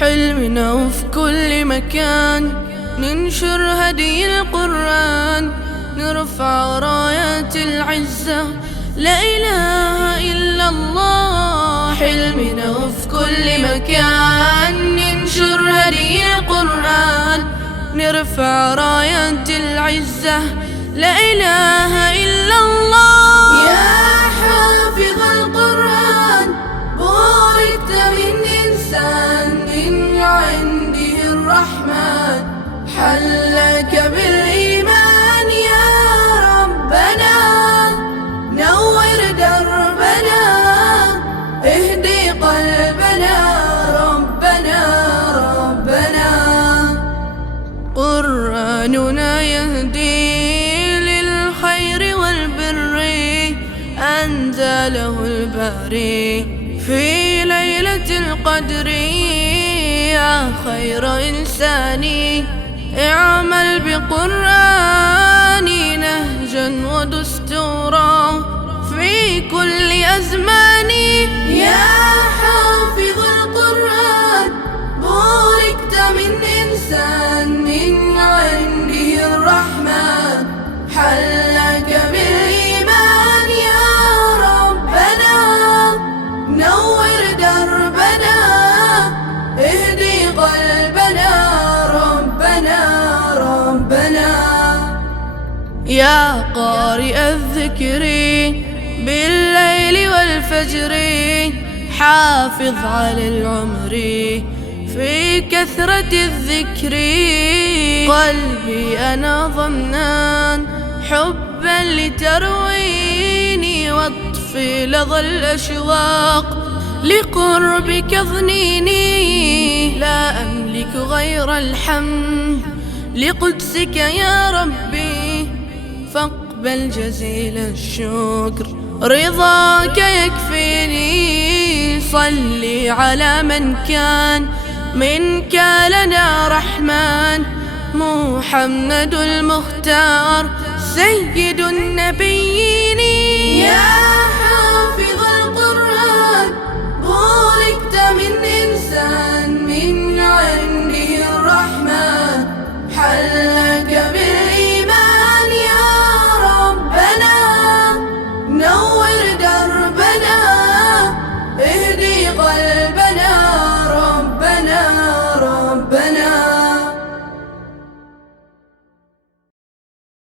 حلمنا وفي كل مكان ننشر هدي القرآن، نرفع رايات العزة لا إله إلا الله. حلمنا وفي كل مكان ننشر هدي القرآن، نرفع رايات العزة لا إله إلا الله. يا حافظ القرآن بوركت من إنسان من عنده الرحمن، حلك بالإيمان يا ربنا، نور دربنا، اهدي قلبنا ربنا ربنا. قرآننا يهدي للخير والبر، أنزله الباري في ليلة القدر. يا خير إنساني اعمل بقرآني نهجا ودستورا في كل أزمان. يا حافظ القرآن بوركت من إنسان من عنده الرحمن، حلك بالإيمان يا ربنا، نور دربنا، اهدي قلبنا ربنا ربنا. يا قارئ الذكر بالليل والفجر، حافظ على العمر في كثرة الذكر. قلبي أنا ضمنان حبا لترويني، واطفي لظى الأشواق لقربك ظنيني. لا أملك غير الحمد لقدسك يا ربي، فاقبل جزيل الشكر رضاك يكفيني. صلي على من كان منك لنا رحمن، محمد المختار سيد النبيين. يا